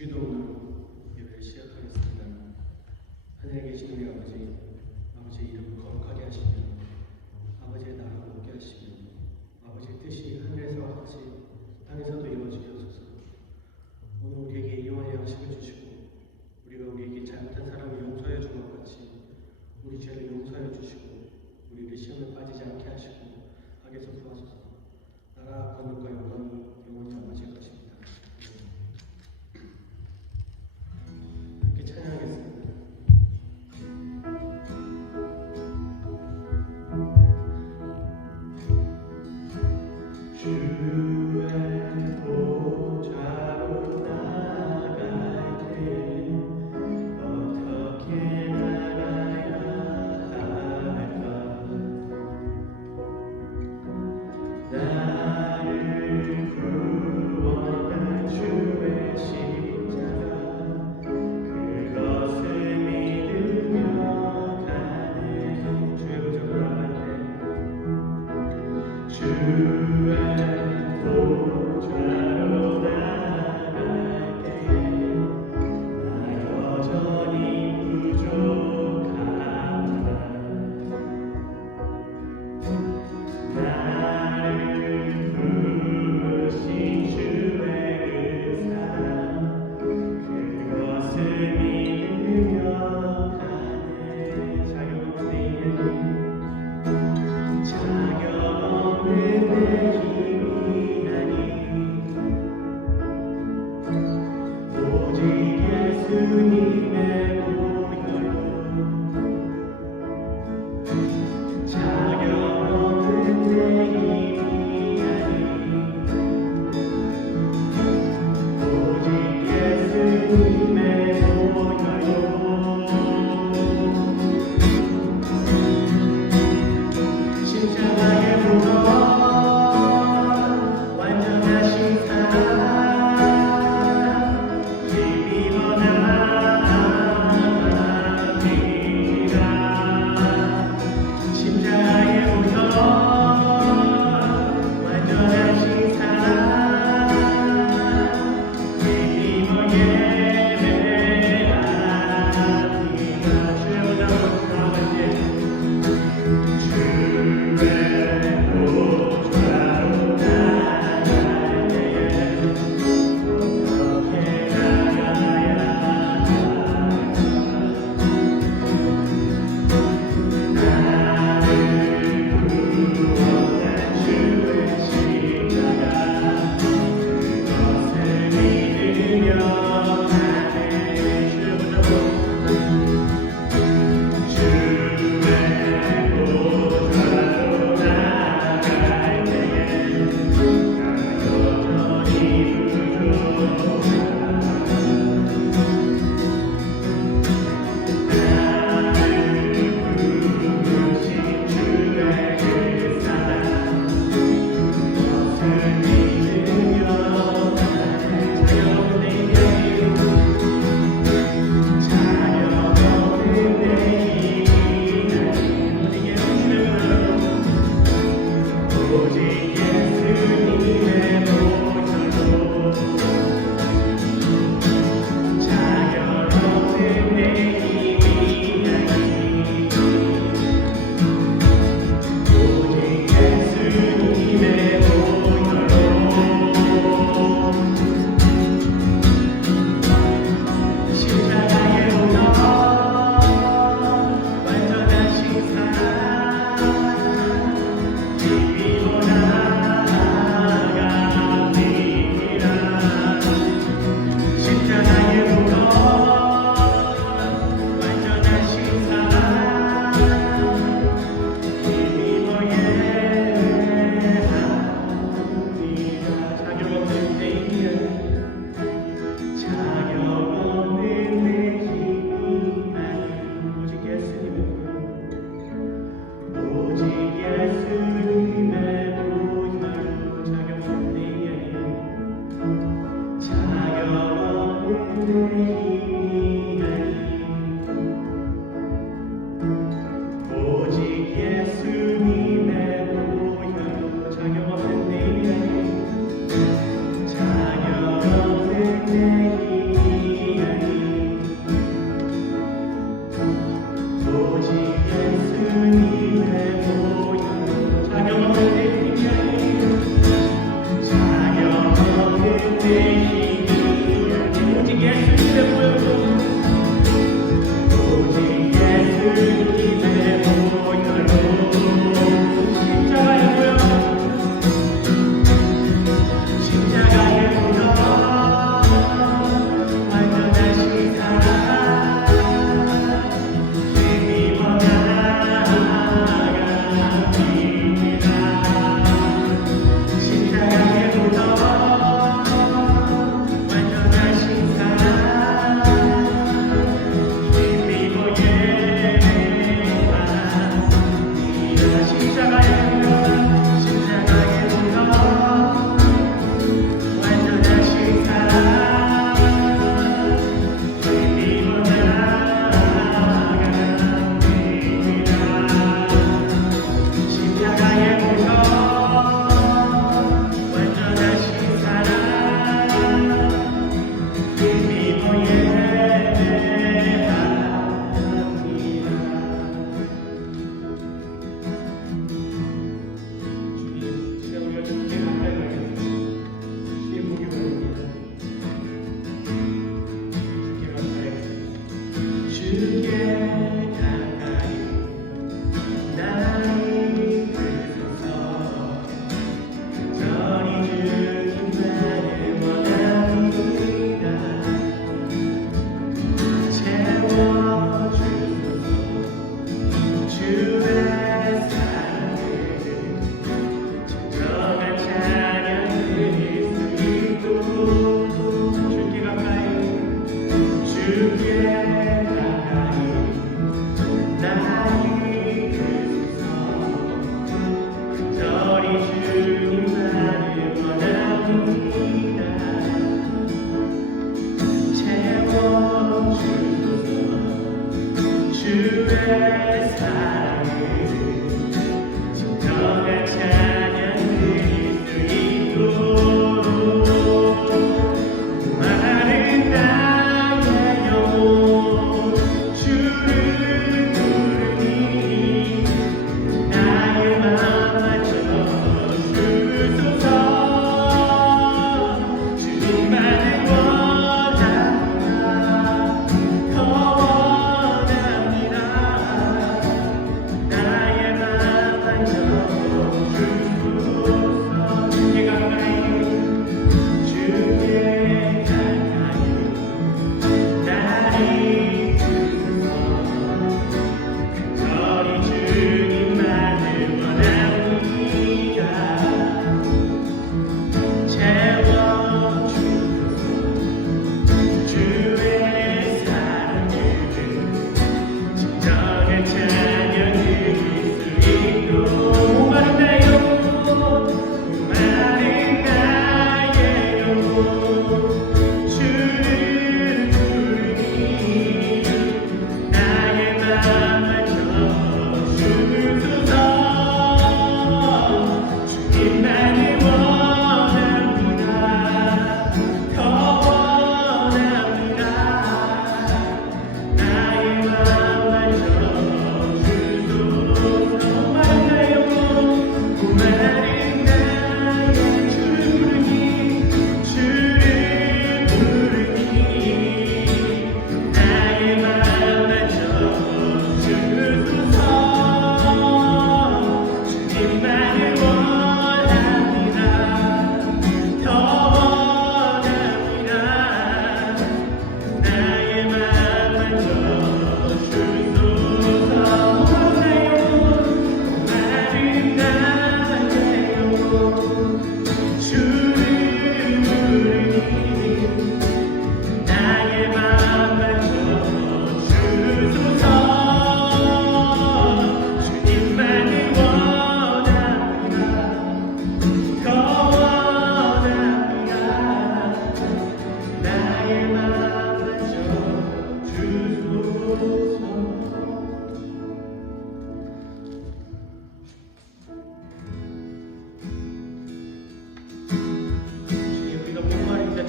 주기도문으로 예배를 시작하겠습니다. 하늘에 계신 우리 아버지, 아버지의 이름을 거룩하게 하시며 아버지의 나라가 오게 하시며 아버지의 뜻이 하늘에서 같이 땅에서도 이루어지게 하소서. 오늘 우리에게 영원의 양식을 주시고 우리가 우리에게 잘못한 사람을 용서해 준 것 같이 우리 죄를 용서해 주시고 우리를 시험에 빠지지 않게 하시고 악에서 구하소서. 나라 권능과 영광이 영원히 아버지의 것입니다. 함께 찬양하겠습니다. 주의 보좌로 나갈 때 어떻게 나가야 할까? 나를 구원한 주의 십자가 그것을 믿으며 가네. 주의 보좌로 나갈 때 주의 보좌로 나갈 때 나 여전히 부족하다. 나를 부르신 주의 그 사랑 그것을 믿으며 가네. 자격 없는 내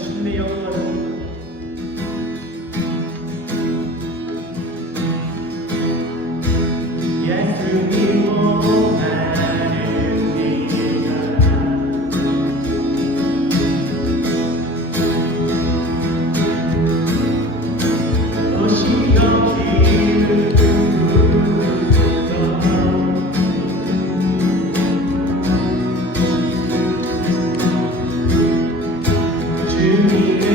주님의 영광을 예수님 원하는 네가 오시던 길을 주님의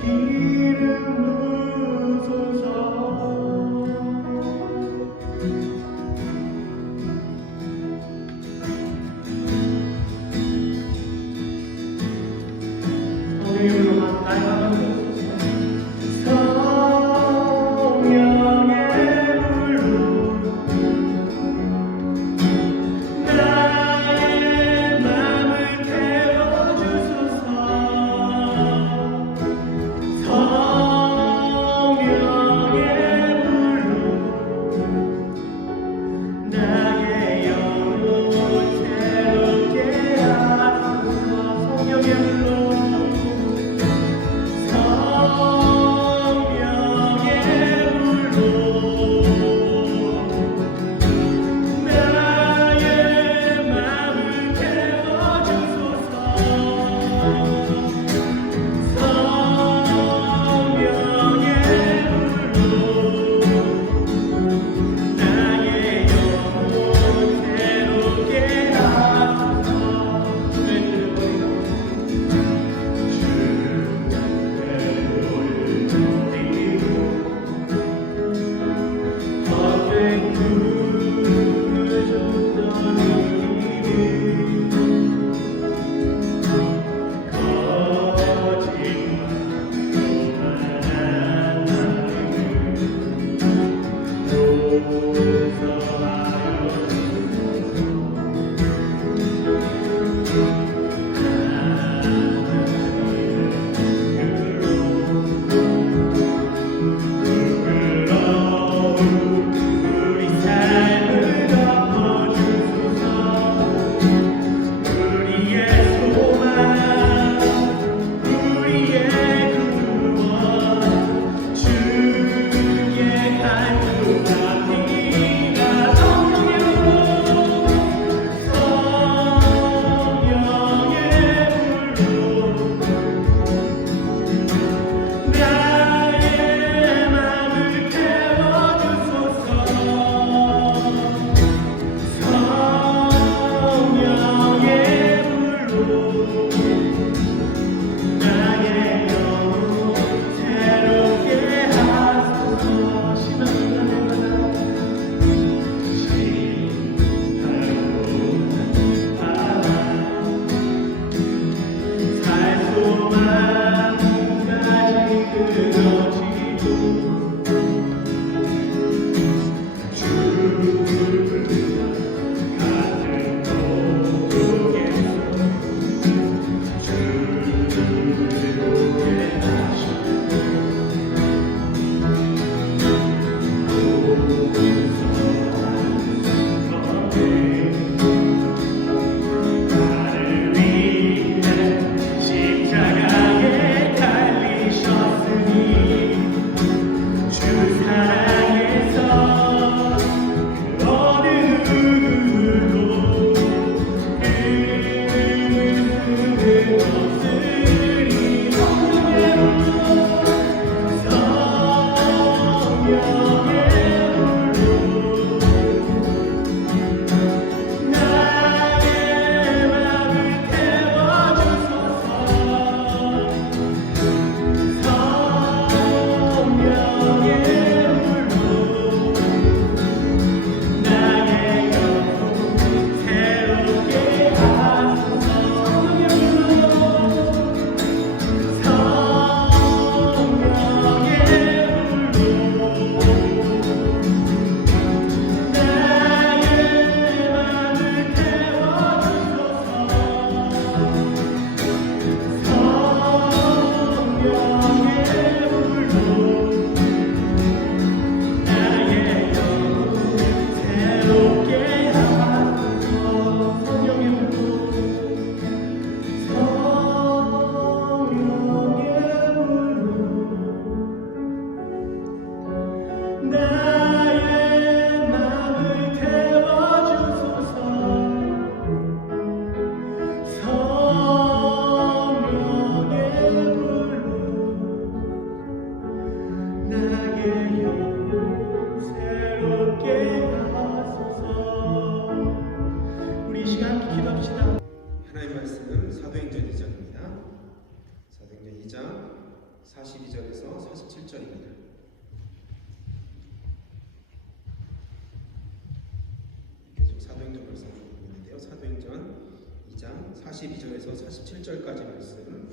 기름 부으소서. 성령으로만 나아가는 성령의 물로 나의 맘을 태워주소서. 성령의 물로 나의 영혼 새롭게 하소서. 성령의 물로 성령의 47절입니다. 계속 사도행전 말씀을 보는데요. 사도행전 2장 42절에서 47절까지 말씀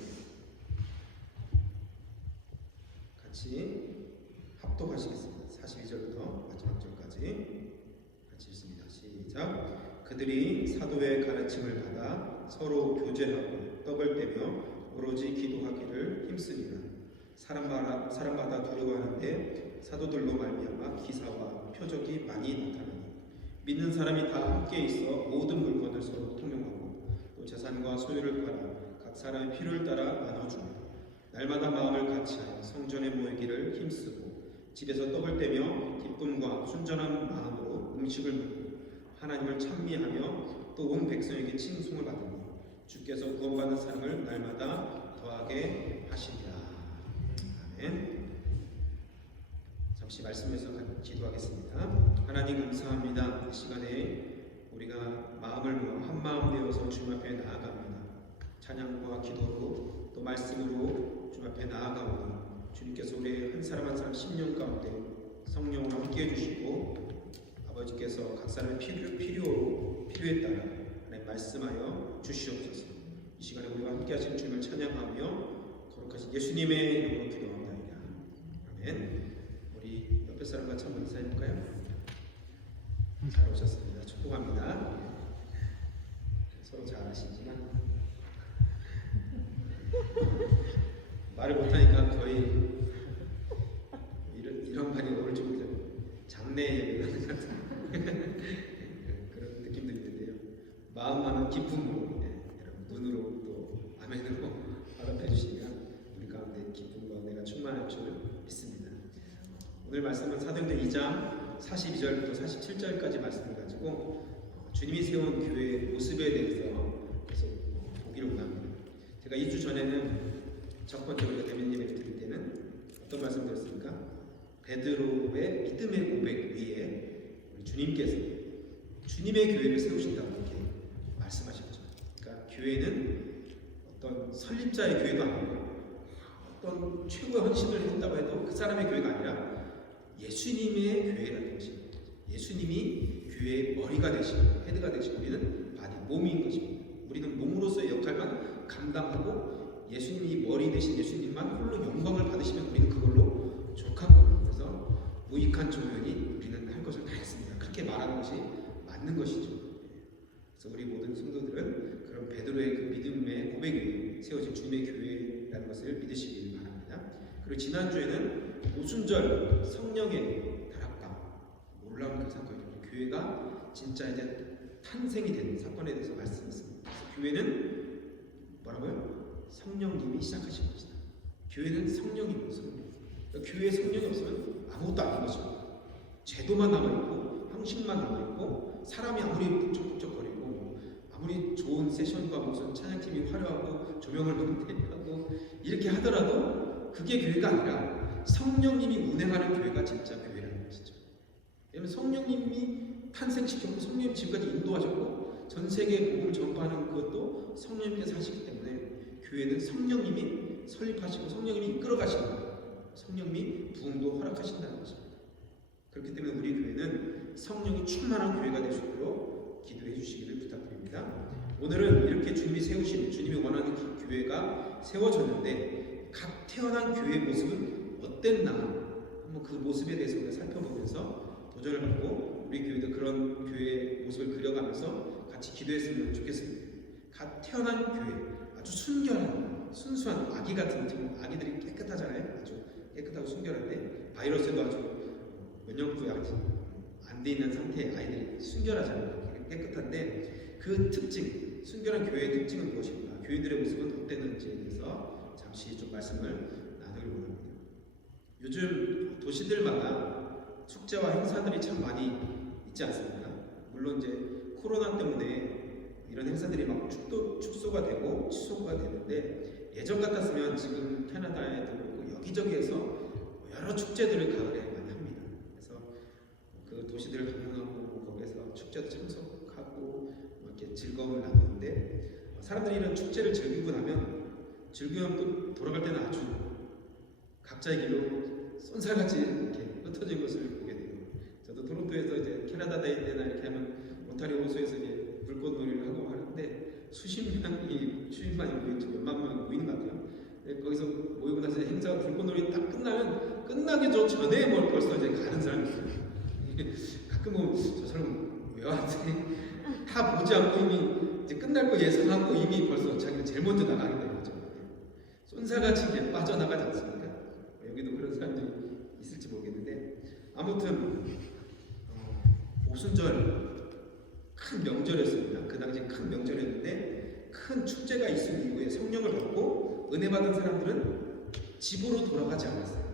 같이 합독하시겠습니다. 42절부터 마지막 절까지 같이 읽습니다. 시작. 그들이 사도의 가르침을 받아 서로 교제하고 떡을 떼며 오로지 기도하기를 힘씁니다. 사람마다 두려워하는데 사도들로 말미암아 기사와 표적이 많이 나타나니 믿는 사람이 다 함께 있어 모든 물건을 서로 통용하고 또 재산과 소유를 팔아 각 사람의 필요를 따라 나눠주며 날마다 마음을 같이하여 성전에 모이기를 힘쓰고 집에서 떡을 떼며 기쁨과 순전한 마음으로 음식을 먹고 하나님을 찬미하며 또 온 백성에게 칭송을 받으니 주께서 구원받는 사람을 날마다 더하게 하시리라. 아멘. 잠시 말씀에서 기도하겠습니다. 하나님 감사합니다. 이 시간에 우리가 마음을 모아 한 마음 되어서 주님 앞에 나아갑니다. 찬양과 기도로 또 말씀으로 주님 앞에 나아가오니 주님께서 우리 한 사람 한 사람 심령 가운데 성령을 함께 해주시고 아버지께서 각 사람의 필요에 따라 하나님 말씀하여 주시옵소서. 이 시간에 우리와 함께 하신 주님을 찬양하며 거룩하신 예수님의 이름으로 기도합니다. 아멘. 우리 옆에 사람과 한번 인사해볼까요? 잘 오셨습니다. 축복합니다. 서로 잘 아시지만 말을 못하니까 거의 이런 말이 어울릴 정도로 장례 예배하는 같은 그런 느낌도 있는데요. 마음만은 기쁨으로 여러분 눈으로 또 아멘으로 받아해 주시면 우리 가운데 기쁨과 은혜가 충만할 줄 믿습니다. 오늘 말씀은 사도행전 2장 42절부터 47절까지 말씀을 가지고 주님이 세운 교회의 모습에 대해서 계속 보기로 합니다. 제가 2주 전에는 첫 번째 우리가 대면예배 드릴 때는 어떤 말씀 드렸습니까? 베드로의 믿음의 고백 위에 우리 주님께서 주님의 교회를 세우신다고 이렇게 말씀하셨죠. 그러니까 교회는 어떤 설립자의 교회도 아니고 어떤 최고의 헌신을 했다고 해도 그 사람의 교회가 아니라 예수님의 교회라는 것입니다. 예수님이 교회의 머리가 되시고 헤드가 되시고 우리는 바디, 몸인 것입니다. 우리는 몸으로서의 역할만 감당하고 예수님이 머리 되신 예수님만 홀로 영광을 받으시면 우리는 그걸로 족한 거예요. 그래서 무익한 조연이 우리는 할 것을 다 했습니다. 그렇게 말하는 것이 맞는 것이죠. 그래서 우리 모든 성도들은 그런 베드로의 그 믿음의 고백 위에 세워진 주님의 교회라는 것을 믿으시길 바랍니다. 그리고 지난주에는 오순절 성령의 다락방 놀라운 그 사건이죠. 교회가 진짜 이제 탄생이 된 사건에 대해서 말씀했습니다. 그래서 교회는 뭐라고요? 성령님이 시작하신 것이다. 교회는 성령이 없습니다. 그러니까 교회에 성령이 없으면 아무것도 아닌 것입니다. 제도만 남아있고 형식만 남아있고 사람이 아무리 북적북적거리고 아무리 좋은 세션과 무슨 찬양팀이 화려하고 조명을 하고 이렇게 하더라도 그게 교회가 아니라 성령님이 운행하는 교회가 진짜 교회라는 것이죠. 왜냐하면 성령님이 탄생시켰고 성령님 지금까지 인도하셨고 전 세계에 복음을 전파하는 그것도 성령님께서 하시기 때문에 교회는 성령님이 설립하시고 성령님이 이끌어가시는 거예요. 성령님이 부흥도 허락하신다는 것입니다. 그렇기 때문에 우리 교회는 성령이 충만한 교회가 될 수 있도록 기도해 주시기를 부탁드립니다. 오늘은 이렇게 주님이 세우신, 주님이 원하는 교회가 세워졌는데 각 태어난 교회의 모습은 어땠나 한번 그 모습에 대해서 우리가 살펴보면서 도전을 받고 우리 교회도 그런 교회의 모습을 그려가면서 같이 기도했으면 좋겠습니다. 각 태어난 교회, 아주 순결한, 순수한 아기 같은, 지금 아기들이 깨끗하잖아요. 아주 깨끗하고 순결한데 바이러스도 아주 면역부에 안 돼 있는 상태의 아이들이 순결하잖아요. 깨끗한데 그 특징, 순결한 교회의 특징은 무엇인가? 교인들의 모습은 어땠는지에 대해서 잠시 좀 말씀을 나누기로 합니다. 요즘 도시들마다 축제와 행사들이 참 많이 있지 않습니까? 물론 이제 코로나 때문에 이런 행사들이 막 축소가 되고 취소가 되는데 예전 같았으면 지금 캐나다에도 그렇고 여기저기에서 여러 축제들을 가을에 많이 합니다. 그래서 그 도시들을 방문하고 거기에서 축제도 참석하고 이렇게 즐거움을 나누는데 사람들이 이런 축제를 즐기고 나면 또 돌아갈 때는 아주 각자의 길로 쏜살같이 이렇게 흩어진 것을 보게 돼요. 저도 토론토에서 이제 캐나다 데이 때나 이렇게 하면 온타리오 호수에서 이제 불꽃놀이를 하고 하는데 수십만이 모이죠. 몇만 명 모이는 것 같아요. 네, 거기서 모이고 나서 행사가 불꽃놀이 딱 끝나면 끝나기 전에 뭘 벌써 이제 가는 사람이 있어요. 가끔 보면 저 사람 왜 왔지? 다 보지 않고 이미 이제 끝날 거 예상하고 이미 벌써 자기는 제일 먼저 나가게 되는 거죠. 쏜살같이 이렇게 빠져나가지 않습니까? 여기도 그런 사람들이 있을지 모르겠는데 아무튼 오순절 큰 명절이었습니다. 그 당시 큰 명절이었는데 큰 축제가 있은 이후에 성령을 받고 은혜 받은 사람들은 집으로 돌아가지 않았어요.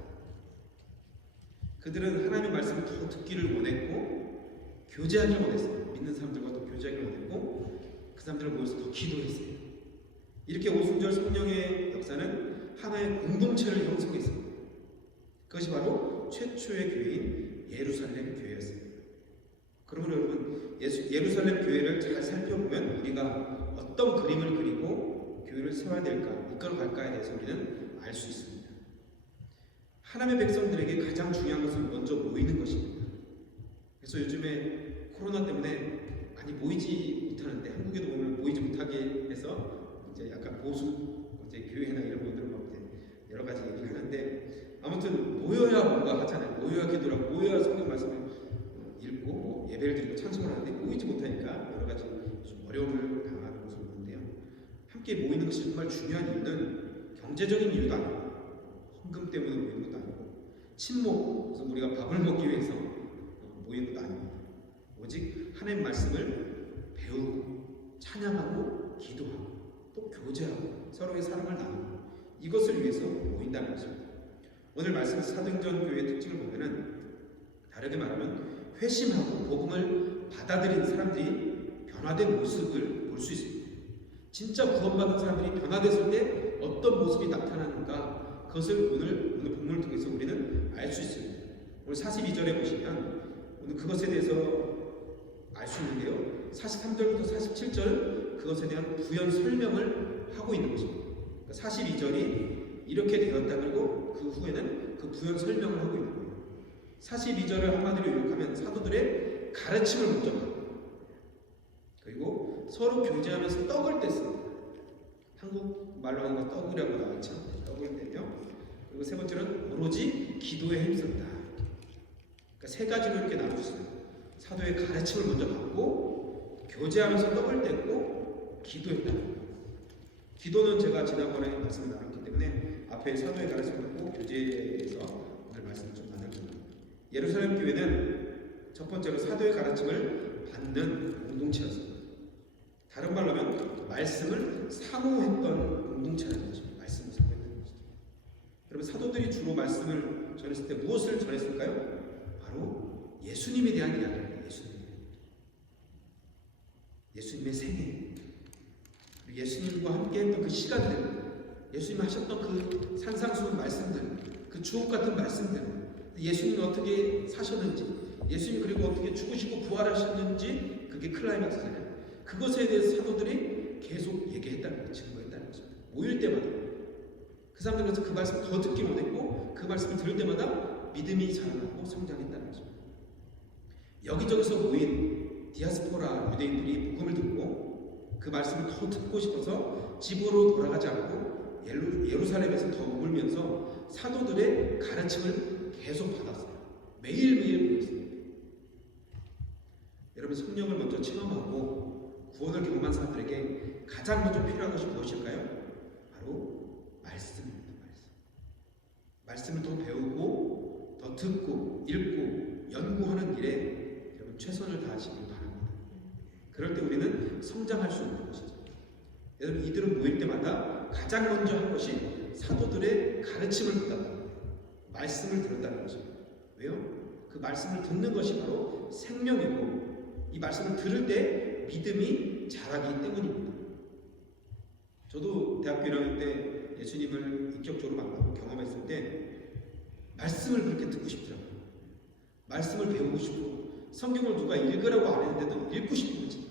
그들은 하나님의 말씀을 더 듣기를 원했고 교제하기를 원했어요. 믿는 사람들과 더 교제하기를 원했고 그 사람들을 모여서 더 기도했어요. 이렇게 오순절 성령의 역사는 하나의 공동체를 형성했습니다. 그것이 바로 최초의 교회인 예루살렘 교회였습니다. 그러므로 여러분 예루살렘 교회를 잘 살펴보면 우리가 어떤 그림을 그리고 교회를 세워야 될까, 이끌어갈까에 대해서 우리는 알 수 있습니다. 하나님의 백성들에게 가장 중요한 것은 먼저 모이는 것입니다. 그래서 요즘에 코로나 때문에 많이 모이지 못하는데 한국에도 오늘 모이지 못하게 해서 이제 약간 보수 이제 교회나 이런 분들은 막 여러 가지 얘기를 하는데 아무튼 모여야 뭔가 하잖아요. 모여야 기도를 하고 모여야 성경 말씀을 읽고 뭐 예배를 드리고 찬송을 하는데 모이지 못하니까 여러 가지 좀 어려움을 당하는 모습을 보는데요. 함께 모이는 것이 정말 중요한 이유는 경제적인 이유도 아니고 헌금 때문에 모이는 것도 아니고 친목, 그래서 우리가 밥을 먹기 위해서 모이는 것도 아닙니다. 오직 하나님의 말씀을 배우고 찬양하고 기도하고 또 교제하고 서로의 사랑을 나누고 이것을 위해서 모인다는 것입니다. 오늘 말씀 사도행전 교회의 특징을 보면은 다르게 말하면 회심하고 복음을 받아들인 사람들이 변화된 모습을 볼 수 있습니다. 진짜 구원받은 사람들이 변화됐을 때 어떤 모습이 나타나는가 그것을 오늘 본문을 통해서 우리는 알 수 있습니다. 오늘 42절에 보시면 오늘 그것에 대해서 알 수 있는데요. 43절부터 47절은 그것에 대한 부연 설명을 하고 있는 것입니다. 42절이 이렇게 되었다 그리고 그 후에는 그 부연 설명을 하고 있는 거예요. 42절을 한마디로 요약하면 사도들의 가르침을 먼저 받고 그리고 서로 교제하면서 떡을 뗐습니다. 한국 말로 하는 건 떡이라고 나왔죠. 떡을 떼며 그리고 세 번째는 오로지 기도에 힘썼다. 그러니까 세 가지로 이렇게 나눠주세요. 사도의 가르침을 먼저 받고 교제하면서 떡을 뗐고 기도했다. 기도는 제가 지난번에 말씀을 나눴기 때문에 앞에 사도의 가르침을 받고 교제에 대해서 오늘 말씀을 좀 나눌 겁니다. 예루살렘 교회는 첫 번째로 사도의 가르침을 받는 공동체였습니다. 다른 말로 하면 말씀을 사모했던 공동체라는 것입니다. 말씀을 사모했던 것이죠. 여러분 사도들이 주로 말씀을 전했을 때 무엇을 전했을까요? 바로 예수님에 대한 이야기입니다. 예수님의 생애, 예수님과 함께했던 그 시간들, 예수님이 하셨던 그 산상수훈 말씀들, 그 주옥 같은 말씀들, 예수님이 어떻게 사셨는지, 예수님이 그리고 어떻게 죽으시고 부활하셨는지 그게 클라이막스잖아요. 그것에 대해서 사도들이 계속 얘기했다는 거죠. 증거했다는 거죠. 모일 때마다 그 사람들께서 그 말씀을 더 듣기 원했고 그 말씀을 들을 때마다 믿음이 자라나고 성장했다는 거죠. 여기저기서 모인 디아스포라 유대인들이 복음을 듣고 그 말씀을 더 듣고 싶어서 집으로 돌아가지 않고 예루살렘에서 더 머물면서 사도들의 가르침을 계속 받았어요. 매일매일 모였어요. 여러분 성령을 먼저 체험하고 구원을 경험한 사람들에게 가장 먼저 필요한 것이 무엇일까요? 바로 말씀입니다. 말씀을 더 배우고 더 듣고 읽고 연구하는 일에 여러분 최선을 다하시길 바랍니다. 그럴 때 우리는 성장할 수 있는 것이죠. 여러분 이들은 모일 때마다 가장 먼저 한 것이 사도들의 가르침을 받았다. 말씀을 들었다는 것입니다. 왜요? 그 말씀을 듣는 것이 바로 생명이고 이 말씀을 들을 때 믿음이 자라기 때문입니다. 저도 대학교 1학년 때 예수님을 인격적으로 만나고 경험했을 때 말씀을 그렇게 듣고 싶더라고요. 말씀을 배우고 싶고 성경을 누가 읽으라고 안 했는데도 읽고 싶은 거지.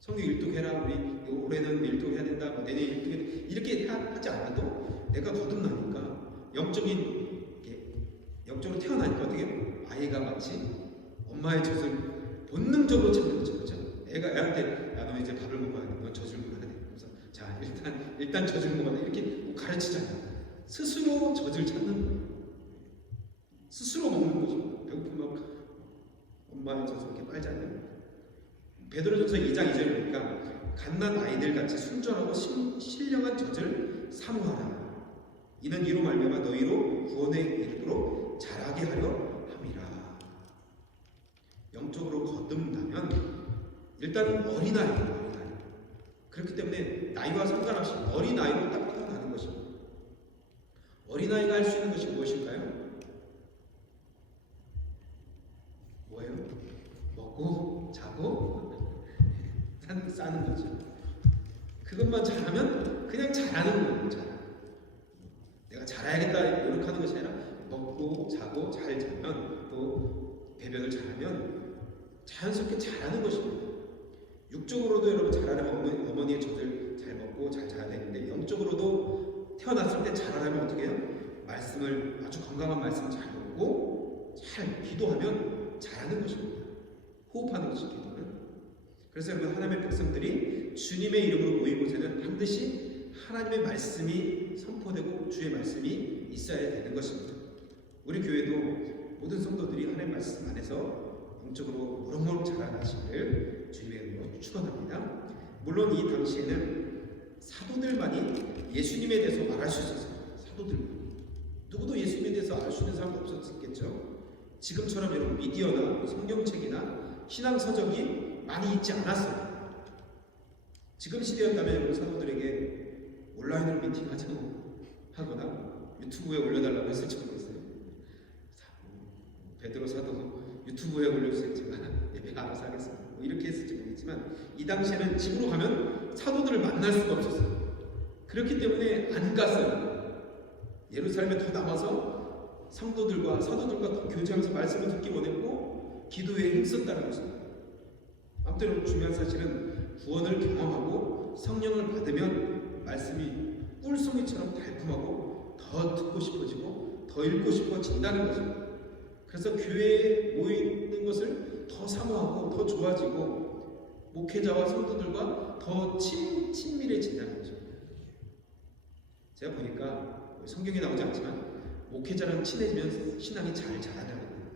성경 일독해라. 우리 올해는 일독해야 된다. 뭐 내년 일독해야 된다. 이렇게 하지 않아도 내가 거듭나니까 영적인 영적으로 태어나니까 어떻게 해요? 아이가 마치 엄마의 젖을 본능적으로 찾는 거죠. 그렇죠? 애한테 야, 너 이제 밥을 먹어야 돼. 너 젖을 먹어야 돼. 그래서 자, 일단 젖을 먹어야 돼. 이렇게 가르치잖아요. 스스로 젖을 찾는 거예요. 스스로 먹는 거죠. 배고프면 엄마의 젖을 이렇게 빨지 않는. 베드로전서 2장 2절에 보니까 갓난 아이들 같이 순전하고 신령한 젖을 사모하라. 이는 이로 말미암아 너희로 구원에 이르도록 자라게 하려 함이라. 영적으로 거듭나면 일단은 어린아이예요. 그렇기 때문에 나이와 상관없이 어린아이로 딱 태어나는 것입니다. 어린아이가 할 수 있는 것이 무엇일까요? 뭐예요? 먹고 자고 싸는 거죠. 그것만 잘하면 그냥 잘하는 거예요. 내가 잘해야겠다 노력하는 것이 아니라 먹고 자고 잘 자면 또 배변을 잘하면 자연스럽게 잘하는 것입니다. 육적으로도 여러분 잘하려면 어머니의 젖을 잘 먹고 잘 자야 되는데 영적으로도 태어났을 때 잘하려면 어떻게 해요? 말씀을 아주 건강한 말씀을 잘 먹고 잘 기도하면 잘하는 것입니다. 호흡하는 것이 기도는. 그래서 여러분 하나님의 백성들이 주님의 이름으로 모인 곳에는 반드시 하나님의 말씀이 선포되고 주의 말씀이 있어야 되는 것입니다. 우리 교회도 모든 성도들이 하나님의 말씀 안에서 영적으로 무럭무럭 자라나시기를 주님의 이름으로 축원합니다. 물론 이 당시에는 사도들만이 예수님에 대해서 말할 수 있었어요. 사도들만. 누구도 예수님에 대해서 알 수 있는 사람도 없었겠죠. 지금처럼 여러분 미디어나 성경책이나 신앙서적이 많이 있지 않았어요. 지금 시대였다면 여러분 사도들에게 온라인으로 미팅하자고 하거나 유튜브에 올려달라고 했을지 모르겠어요. 베드로 사도 유튜브에 올려주세요. 제가 예배가 알아서 하겠습니다. 뭐 이렇게 했을지 모르겠지만 이 당시에는 집으로 가면 사도들을 만날 수가 없었어요. 그렇기 때문에 안 갔어요. 예루살렘에 더 남아서 성도들과 사도들과 더 교제하면서 말씀을 듣기 원했고 기도에 힘썼다는 것입니다. 아무튼 중요한 사실은 구원을 경험하고 성령을 받으면 말씀이 꿀송이처럼 달콤하고 더 듣고 싶어지고 더 읽고 싶어진다는 것입니다. 그래서 교회에 모이는 것을 더 사모하고 더 좋아지고 목회자와 성도들과 더 친밀해진다는 것입니다. 제가 보니까 성경에 나오지 않지만 목회자랑 친해지면 신앙이 잘 자라나는 거예요.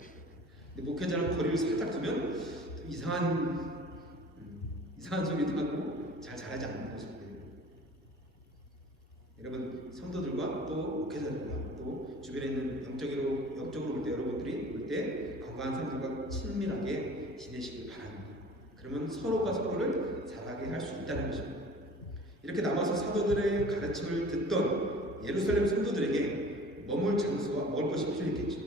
근데 목회자랑 거리를 살짝 두면 이상한 소리도 하고 잘 자라지 않는 것입니다. 여러분 성도들과 또 목회자들과 또 주변에 있는 영적으로 볼 때 여러분들이 볼 때 건강한 사람들과 친밀하게 지내시길 바랍니다. 그러면 서로가 서로를 잘하게 할 수 있다는 것입니다. 이렇게 남아서 사도들의 가르침을 듣던 예루살렘 성도들에게 머물 장소와 먹을 것이 필요했겠죠.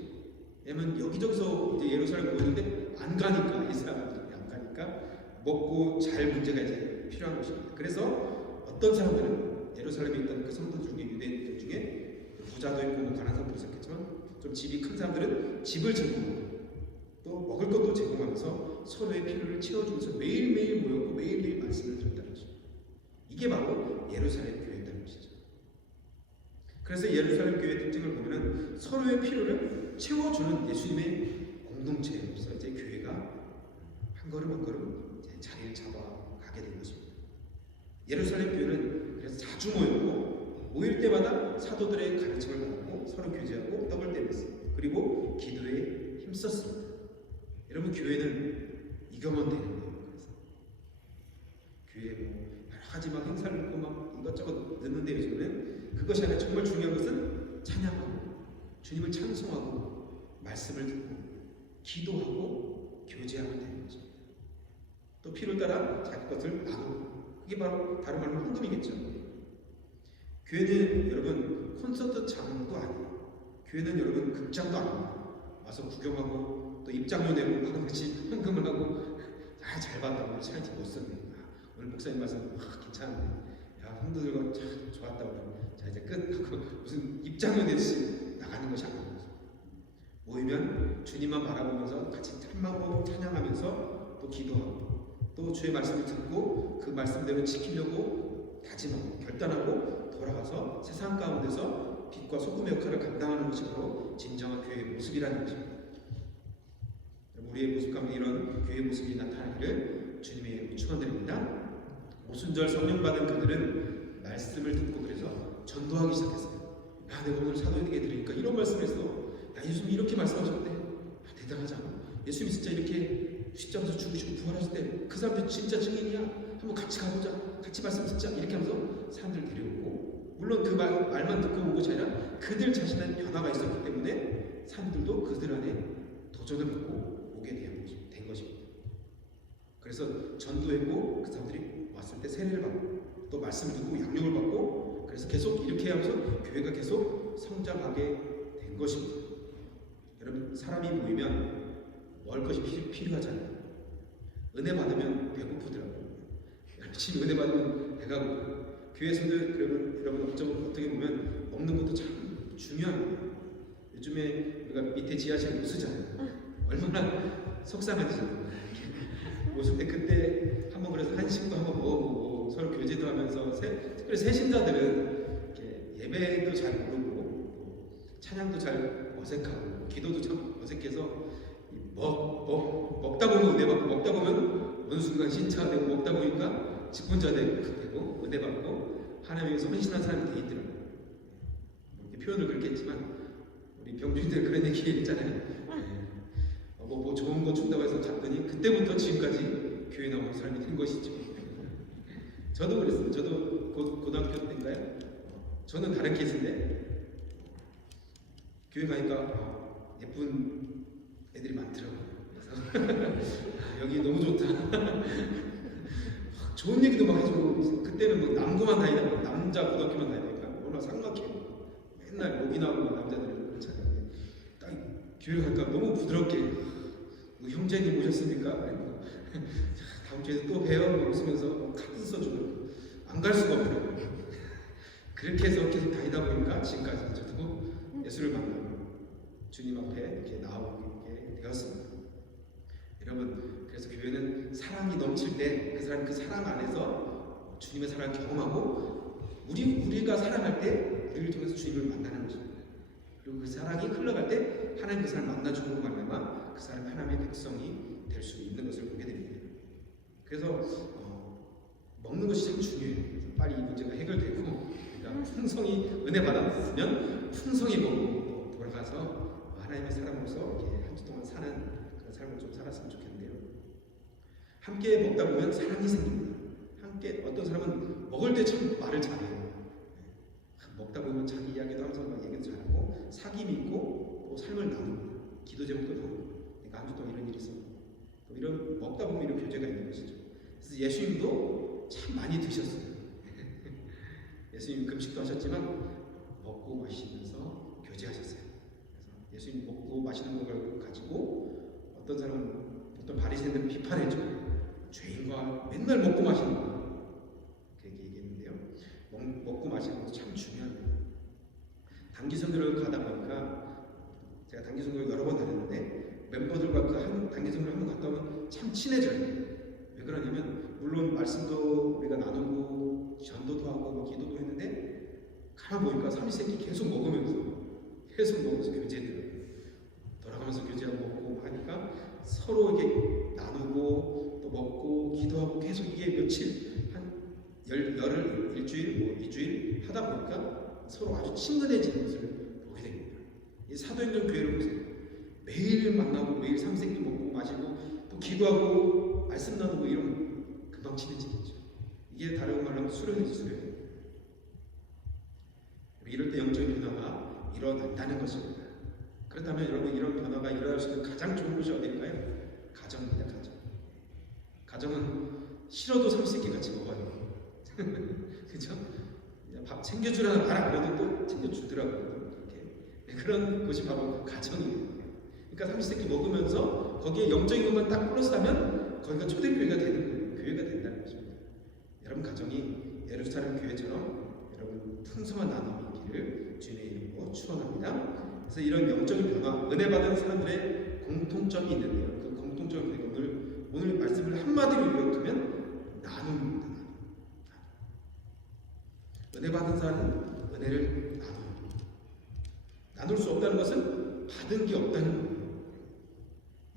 왜냐하면 여기저기서 이제 예루살렘 모이는데 안 가니까 이 사람들이 안 가니까 먹고 잘 문제가 이제 필요한 것입니다. 그래서 어떤 사람들은 예루살렘에 있던 그 성도들 중에 유대인들 중에 부자도 있고 뭐 가난한 사람도 있었겠지만 좀 집이 큰 사람들은 집을 제공하고 또 먹을 것도 제공하면서 서로의 필요를 채워주면서 매일매일 모였고 매일매일 말씀을 들었다는 것입니다. 이게 바로 예루살렘 교회였다는 것이죠. 그래서 예루살렘 교회의 특징을 보면은 서로의 필요를 채워주는 예수님의 공동체로서 이제 교회가 한 걸음 한 걸음 이제 자리를 잡아가게 된 것입니다. 예루살렘 교회는 그래서 자주 모였고 모일 때마다 사도들의 가르침을 받고 서로 교제하고 떡을 떼었어요. 그리고 기도에 힘썼습니다. 여러분 교회는 이거면 되는 거예요. 그래서 교회 뭐 여러 가지 막 행사를 놓고 막 이것저것 넣는데 요즘은 그것이 아니라 정말 중요한 것은 찬양하고 주님을 찬송하고 말씀을 듣고 기도하고 교제하면 되는 것입니다. 또 필요에 따라 자기 것을 나누고 그게 바로 다른 말로 헌금이겠죠. 교회는 여러분 콘서트장도 아니에요. 교회는 여러분 극장도 아닙니다. 와서 구경하고 또 입장료 내고 하는 것이 헌금을 하고 잘 봤다고 잘 못썼네. 오늘 목사님 말씀 괜찮은데 야 성도들과 참 좋았다고 자 이제 끝하고 무슨 입장료 내듯이 나가는 것이 아닌 거죠. 모이면 주님만 바라보면서 같이 찬양하고 찬양하면서 또 기도하고 또 주의 말씀을 듣고 그 말씀대로 지키려고 다짐하고 결단하고 돌아가서 세상 가운데서 빛과 소금의 역할을 감당하는 것이 바로 진정한 교회의 모습. 모습이라는 것입니다. 우리의 모습 가운데 이런 교회의 모습이 나타나기를 주님의 이름으로 축원드립니다. 오순절 성령 받은 그들은 말씀을 듣고 그래서 전도하기 시작했어요. 야, 내가 오늘 사도에게 들으니까 이런 말씀을 했어. 야, 예수님이 이렇게 말씀하셨대. 야, 대단하지 않아? 예수님이 진짜 이렇게 십자가에서 죽으시고 부활하실 때 그 사람들 진짜 증인이야. 한번 같이 가보자. 같이 말씀 듣자. 이렇게 하면서 사람들 데려오고, 물론 그 말만 듣고 온 것이 아니라 그들 자신의 변화가 있었기 때문에 사람들도 그들 안에 도전을 받고 오게 된 것입니다. 그래서 전도했고 그 사람들이 왔을 때 세례를 받고 또 말씀을 듣고 양육을 받고, 그래서 계속 이렇게 하면서 교회가 계속 성장하게 된 것입니다. 여러분, 사람이 모이면 먹을 것이 필요하잖아요. 은혜 받으면 배고프더라고요. 열심히 은혜 받으면 배가 고파요. 교회에서도 여러분 어떻게 보면 먹는 것도 참 중요합니다. 요즘에 우리가 밑에 지하실 못 쓰잖아요. 얼마나 속상하지. 모실 때 그때 한번 그래서 한식도 한번 먹어보고 서로 교제도 하면서, 특별히 새신자들은 예배도 잘 모르고 찬양도 잘 어색하고 기도도 참 어색해서 먹다 보면 은혜 받고, 먹다 보면 어느 순간 신차가 되고, 먹다 보니까 직분자 되고 은혜 받고 하나님께서 헌신한 사람이 돼 있더라고요. 표현을 그렇게 했지만 우리 병주인들 그런 얘기 있잖아요. 뭐 좋은 거 준다고 해서 갔더니 그때부터 지금까지 교회 나오는 사람이 된 것이죠. 저도 그랬어요. 저도 고등학교 때인가요? 저는 다른 케이스인데 교회 가니까 예쁜 애들이 많더라고요. 그래서 여기 너무 좋다. 좋은 얘기도 막 해주고, 그때는 뭐 남고만 다니다가 남자 고등학교만 다니니까 얼마나 삭막해요. 맨날 목이 나오고 남자들은 그렇잖아요. 딱 교회 가니까 너무 부드럽게 뭐 형제님 오셨습니까? 다음 주에 또 봬요. 웃으면서 카드 써주고 안 갈 수가 없더라고요. 그렇게 해서 계속 다니다 보니까 지금까지 저도 예수를 만나고 주님 앞에 이렇게 나오게 되었습니다. 여러분, 그래서 교회는 사랑이 넘칠 때 그 사람이 그 사랑 안에서 주님의 사랑을 경험하고, 우리가 사랑할 때 우리를 통해서 주님을 만나는 것입니다. 그리고 그 사랑이 흘러갈 때 하나님 그 사람을 만나주고 말미암아 그 사람이 하나님의 백성이 될 수 있는 것을 보게 됩니다. 그래서 먹는 것이 참 중요해요. 빨리 이 문제가 해결되고, 그러니까 풍성히 은혜 받았으면 풍성히 먹고 또 돌아가서 하나님의 사람으로서 이렇게 한 주 동안 사는 그런 삶을 좀 살았으면 좋겠는데요. 함께 먹다 보면 사랑이 생깁니다. 함께 어떤 사람은 먹을 때 참 말을 잘해요. 먹다 보면 자기 이야기도 하면서 막 얘기도 잘하고 사귐이 있고 또 삶을 나누고 기도 제목도 나누고, 그러니까 한 주 동안 이런 일이 있었고 또 이런 먹다 보면 이런 교제가 있는 것이죠. 그래서 예수님도 참 많이 드셨어요. 예수님 금식도 하셨지만 먹고 마시면서 교제하셨어요. 그래서 예수님 먹고 마시는 걸 가지고 어떤 사람은, 어떤 바리새인들은 비판했죠. 죄인과 맨날 먹고 마시는 거, 그렇게 얘기했는데요. 먹고 마시는 것도 참 중요합니다. 단기 선교를 가다 보니까, 제가 단기 선교를 여러 번 다녔는데 멤버들과 그 단기 선교를 한번 갔다 오면 참 친해져요. 왜 그러냐면, 물론 말씀도 우리가 나누고 전도도 하고 뭐 기도도 했는데 가만 보니까 삼시세끼 계속 먹으면서 교제해요. 돌아가면서 교제하고 먹고 하니까 서로 이렇게 나누고 또 먹고 기도하고 계속 이게 며칠, 한 열흘, 일주일, 뭐 2주일 하다 보니까 서로 아주 친근해지는 것을 보게 됩니다. 이 사도행전 교회를 보세요. 매일 만나고 매일 삼시세끼 먹고 마시고 또 기도하고 말씀 나누고 이러면 금방 친해지겠죠. 이게 다른 말로 하면 수련이지, 수련. 이럴 때 영적인 변화가 일어난다는 것입니다. 그렇다면 여러분, 이런 변화가 일어날 수 있는 가장 좋은 곳이 어디일까요? 가정입니다. 가정은 싫어도 삼시세끼 같이 먹어요. 그렇죠? 밥 챙겨주라는 말 안 해도 또 챙겨주더라고요. 이렇게. 그런 곳이 바로 가정이에요. 그러니까 삼시세끼 먹으면서 거기에 영적인 것만 딱 플러스하면 거기가 초대교회가 되는 거예요. 교회가 된다는 것입니다. 여러분 가정이 예루살렘 교회처럼 여러분 풍성한 나눔이 있기를 주님의 이름으로 축원합니다. 그래서 이런 영적인 변화, 은혜 받은 사람들의 공통점이 있는데요. 그 공통점이 오늘 말씀을 한마디로 요약하면 나눔입니다. 은혜 받은 사람은 은혜를 나눌 수 없다는 것은 받은 게 없다는 거예요.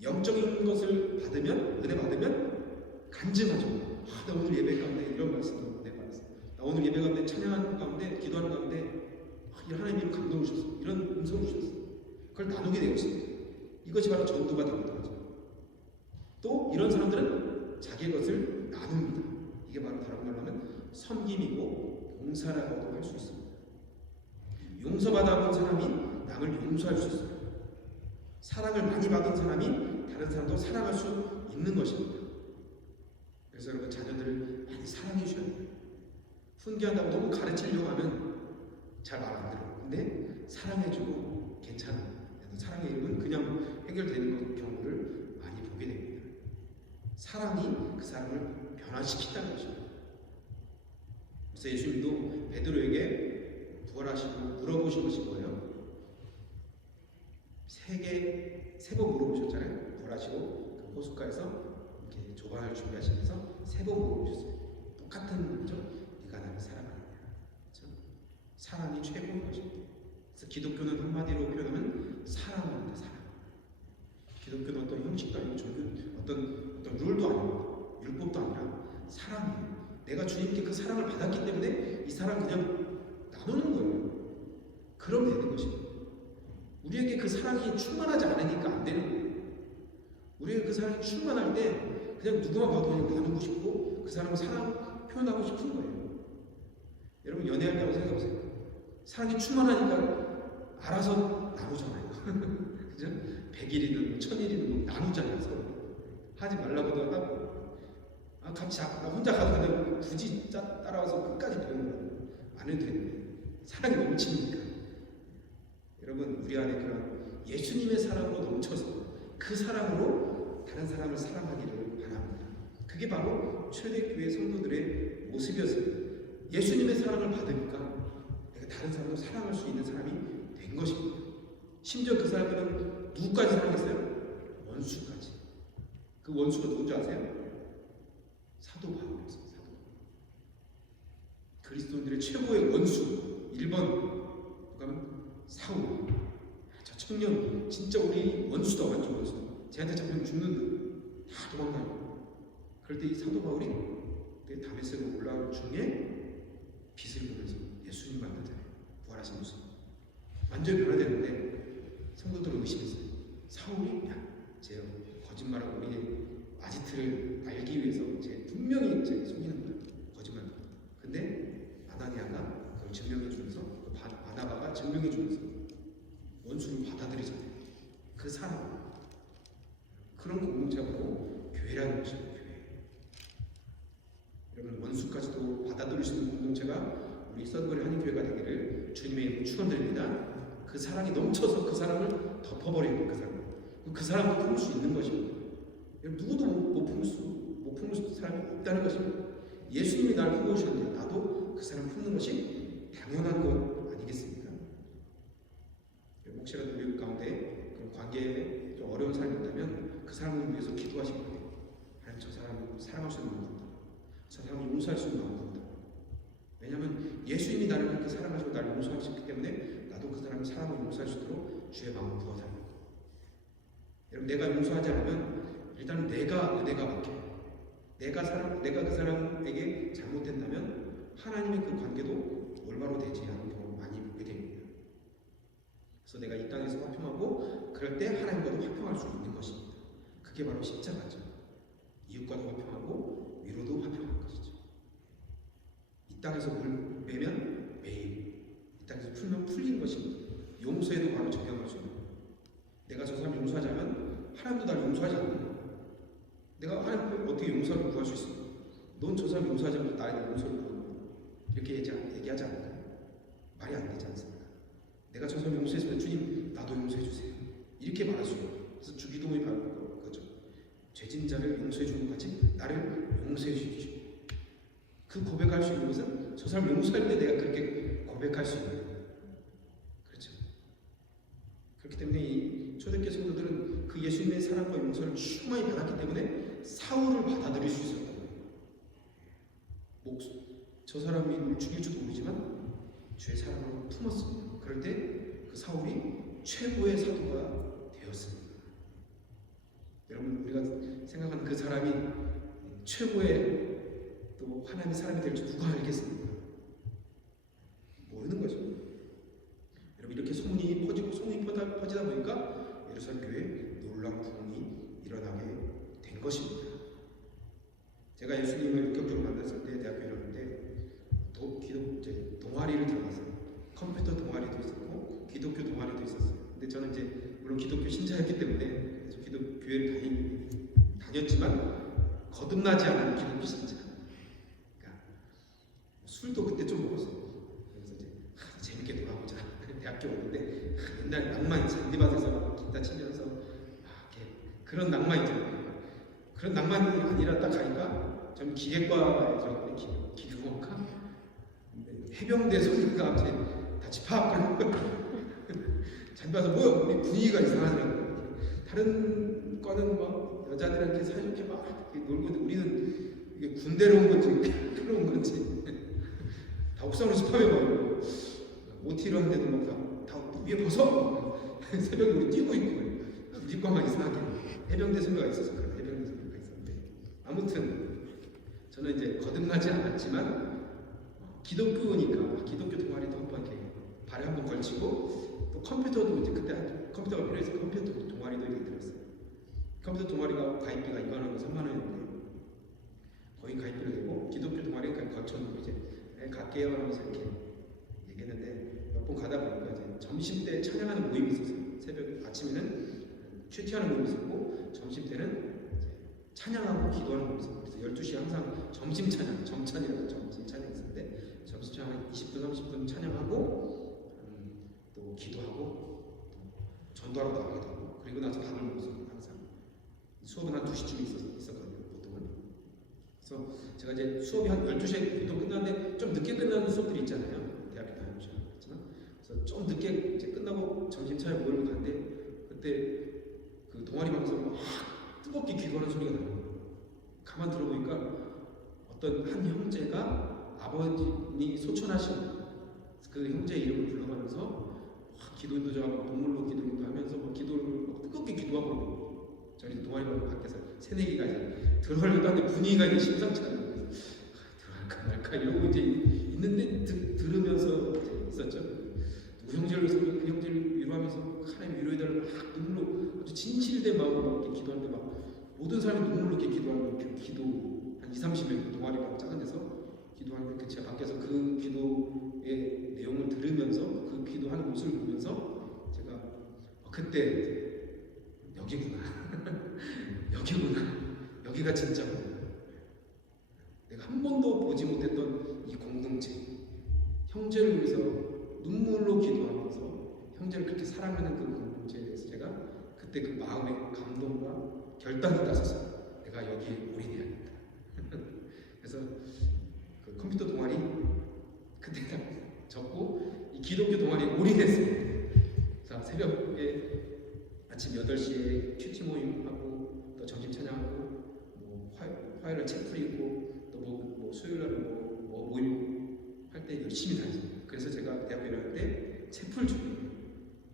영적인 것을 받으면, 은혜 받으면 간증하죠. 나 오늘 예배 가운데 이런 말씀을 내가 받았어. 나 오늘 예배 가운데 찬양하는 가운데, 기도하는 가운데 하나님이 감동을 주셨어. 이런 음성을 주셨어. 그걸 나누게 되었습니다. 이것이 바로 전도가 됩니다. 또 이런 사람들은 자기 것을 나눕니다. 이게 바로 다른 말로 하면 섬김이고 봉사라고도 할 수 있습니다. 용서받아본 사람이 남을 용서할 수 있어요. 사랑을 많이 받은 사람이 다른 사람도 사랑할 수 있는 것입니다. 그래서 여러분 자녀들을 많이 사랑해 주셔야 돼요. 훈계한다고 너무 가르치려고 하면 잘 말 안 들어요. 근데 사랑해주고 괜찮아. 사랑의 이름은 그냥 해결되는 경우를 많이 보게 됩니다. 사랑이 그 사람을 변화시킨다는 것입니다. 그래서 예수님도 베드로에게 부활하시고 물어보신 것이 뭐예요? 세 번 물어보셨잖아요. 부활하시고 그 호숫가에서 이렇게 조반을 준비하시면서 3번 물어보셨어요. 똑같은 거죠. 네가 나를 사랑하느냐. 그렇죠? 사랑이 최고인 것입니다. 그래서 기독교는 한마디로 표현하면 사랑입니다. 사랑. 기독교는 어떤 형식도 아니고 어떤 룰도 아니고 율법도 아니라 사랑이에요. 내가 주님께 그 사랑을 받았기 때문에 이 사랑 그냥 나누는 거예요. 그러면 되는 것입니다. 우리에게 그 사랑이 충만하지 않으니까 안 되는 거예요. 우리에게 그 사랑이 충만할 때 그냥 누구만 봐도 그냥 나누고 싶고 그 사람을 사랑 표현하고 싶은 거예요. 여러분 연애할 때하고 생각해보세요. 사랑이 충만하니까 알아서 나누잖아요. 그죠? 100일이든 1000일이든 나누잖아요. 서로. 하지 말라고도 하고 같이 나 혼자 가도 그냥 굳이 따라와서 끝까지 배우는 거예요. 안 해도 되는데 사랑이 넘치니까. 여러분 우리 안에 그런 예수님의 사랑으로 넘쳐서 그 사랑으로 다른 사람을 사랑하기를 바랍니다. 그게 바로 초대교회 성도들의 모습이었습니다. 예수님의 사랑을 받으니까 내가 다른 사람을 사랑할 수 있는 사람이 된 것입니다. 심지어 그 사람들은 누구까지 사랑했어요? 원수까지. 그 원수가 누군지 아세요? 사도 바울이었어요. 사도 바울. 그리스도인들의 최고의 원수 1번 누가면 사울. 저 청년 진짜 우리 원수다. 완전 원수다. 쟤한테 잡히면 죽는 듯 다 도망가요. 그럴 때 이 사도 바울이 다메섹으로 올라온 중에 빛을 보면서 예수님 만나잖아요. 부활하신 모습 완전히 변화되는데 성도들은 의심했어요. 사울이 쟤 거짓말하고 우리의 아지트를 알기 위해서 쟤 분명히 쟤 속이는 거예요. 거짓말. 근데 아나니아가 그걸 증명해주면서 바나바가 증명해주면서 원수를 받아들이잖아요. 그 사람. 그런 공동체로 교회라는 것입니다. 교회. 여러분 원수까지도 받아들일 수 있는 공동체가 우리 썬거리 한인교회가 되기를 주님의 이름으로 축원드립니다. 그 사랑이 넘쳐서 그 사람을 덮어버리는 그 사람도 품을 수 있는 것입니다. 누구도 못 품을 수 사람이 없다는 것입니다. 예수님이 나를 품어주셨는데 나도 그 사람 품는 것이 당연한 것 아니겠습니까? 혹시라도 우리 가운데 그런 관계에 좀 어려운 사람이 있다면 그 사람을 위해서 기도하시기 바랍니다. 하나님 저 사람을 사랑할 수 있는 마음입니다. 저 사람을 용서할 수 있는 마음입니다. 왜냐하면 예수님이 나를 그렇게 사랑하시고 나를 용서하셨기 때문에 나도 그 사람을 사랑하고 용서할 수 있도록 주의 마음을 부어달라고. 여러분 내가 용서하지 않으면 일단은 내가 은혜가 막혀요. 내가 그 사람에게 잘못된다면 하나님의 그 관계도 올바로 되지 않은 경우 많이 보게 됩니다. 그래서 내가 이 땅에서 화평하고 그럴 때 하나님과도 화평할 수 있는 것입니다. 그게 바로 십자가죠. 이웃과도 화평하고 위로도 화평한 것이죠. 이 땅에서 물 매면 매일, 이 땅에서 풀면 풀린 것입니다. 용서에도 바로 적용할 수 있는 거예요. 내가 저 사람 용서하지 않으면 하나님도 나를 용서하지 않는 거예요. 내가 하나님을 어떻게 용서를 구할 수 있어? 넌 저 사람 용서하지 않으면 나에게 용서를 구하는 거야. 이렇게 얘기하지 않을까요? 말이 안 되지 않습니까? 내가 저 사람 용서했으면 주님 나도 용서해 주세요. 이렇게 말할 수 있어요. 그래서 주기도문이 바로 그거죠. 죄진 자를 용서해 주는 것 같이 나를 용서해 주십시오. 그 고백할 수 있는 것은 저 사람 용서할 때 내가 그렇게 고백할 수 있는 거예요. 그렇죠. 그렇기 때문에 이 초대교회 성도들은 그 예수님의 사랑과 용서를 충만히 받았기 때문에 사울을 받아들일 수 있었던 거예요. 저 사람이 죽일지도 모르지만 주의 사랑을 품었습니다. 그럴 때 그 사울이 최고의 사도가 되었습니다. 여러분, 우리가 생각하는 그 사람이 최고의 또 하나님의 사람이 될 줄 누가 알겠습니까? 모르는 거죠. 여러분, 이렇게 소문이 퍼지고 소문이 퍼지다 보니까 예루살렘 교회에 놀라운 부흥이 일어나게 된 것입니다. 제가 예수님을 본격적으로 만났을 때 대학교 1학년 때 동아리를 들어갔어요. 컴퓨터 동아리도 있었고 기독교 동아리도 있었어요. 근데 저는 이제 물론 기독교 신자였기 때문에 기독 교회를 다녔지만 거듭나지 않은 기독교 신자. 그러니까 술도 그때 좀 먹었어요. 그래서 이제 재밌게 놀아보자. 대학교 오는데 옛날 낭만, 잔디밭에서 기타 치면서 그런 낭만 있잖아요. 그런 낭만이 아니라 딱 가니까 저는 기계과에 들어갔는데 기계공학과 해병대 소리가 갑자기 다 집합하는 거예요. 잔디밭에서 뭐야? 우리 분위기가 이상하더라고요. 다른 과는 막 여자들한테 사이좋게 막 놀고 우리는 이게 군대로 온 건지 학교로 온 건지 다 옥상으로 집합해버리고 OT를 하는데도 막 다 위에 벗어 새벽에 우리 뛰고 있고 우리 과만 이상하게 해병대 선배가 있어서 그런 해병대 선배가 있었는데 아무튼 저는 이제 거듭나지 않았지만 기독교니까 기독교 동아리도 한번 이렇게 발에 한번 걸치고 또 컴퓨터도 이제 그때 컴퓨터가 필요해서 컴퓨터 동아리도 이렇게 들었어요. 컴퓨터 동아리가 가입비가 2만 원, 3만 원이었는데 거의 가입비를 내고 기독교 동아리가 거쳐놓고 이제 갈게요 하면서 이렇게 얘기했는데 몇 번 가다 보니까 이제 점심 때 찬양하는 모임이 있었어요. 새벽 아침에는 큐티하는 모임이 있었고 점심 때는 찬양하고 기도하는 모임이 있었어요. 그래서 12시에 항상 점심 찬양, 점찬이라고 점심 찬양이 있었는데 점심 찬양 20분, 30분 찬양하고 또 기도하고 또 전도하러 나가기도 하고 그리고 나서 밥을 먹었어요. 항상 수업은 한 2시쯤 있었거든요. 보통은. 그래서 제가 이제 수업이 한 12시에 보통 끝나는데 좀 늦게 끝나는 수업들이 있잖아요. 대학교 다니지만 그래서 좀 늦게 이제 끝나고 점심 찬양 모임을 갔는데 그때 그 동아리 방송으로 막 뜨겁게 기도하는 소리가 나요. 가만 들어보니까 어떤 한 형제가 아버님이 소천하신 그 형제 이름을 불러가면서 기도 인도자가 눈물로 기도 인도하면서 기도를 막 뜨겁게 기도하고 저희 동아리 밖에서 새내기가 이제 들어가려고 하는데 분위기가 이제 심상치 않아요. 들어갈까 말까 이러고 이제 있는데 들으면서 이제 있었죠. 그 형제를 위로하면서 하나님 위로해달라고 막 눈물로 아주 진실된 마음으로 이렇게 기도하는데 막 모든 사람이 눈물로 이렇게 기도하는 그 기도 한 20-30명 동아리가 작은 데서 기도하는데 제가 밖에서 그 기도의 내용을 들으면서 그 기도하는 모습을 보면서 제가 그때 여기구나 여기가 진짜구나 내가 한 번도 보지 못했던 이 공동체 형제를 위해서 눈물로 기도하면서 형제를 그렇게 사랑하는 그 공동체에 대해서 제가 그때 그 마음의 감동과 결단을 따서서 내가 여기에 올인해야겠다. 그래서 그 컴퓨터 동아리 그때 딱 접고 이 기독교 동아리에 올인했어요. 그래서 새벽에 아침 8시에 큐티 모임하고 또 점심 찬양하고 뭐 화요일날 책 풀이고 또 뭐 수요일날 뭐 모임 할 때 열심히 다녔어요. 그래서 제가 대학교 1학년 때 채플 중에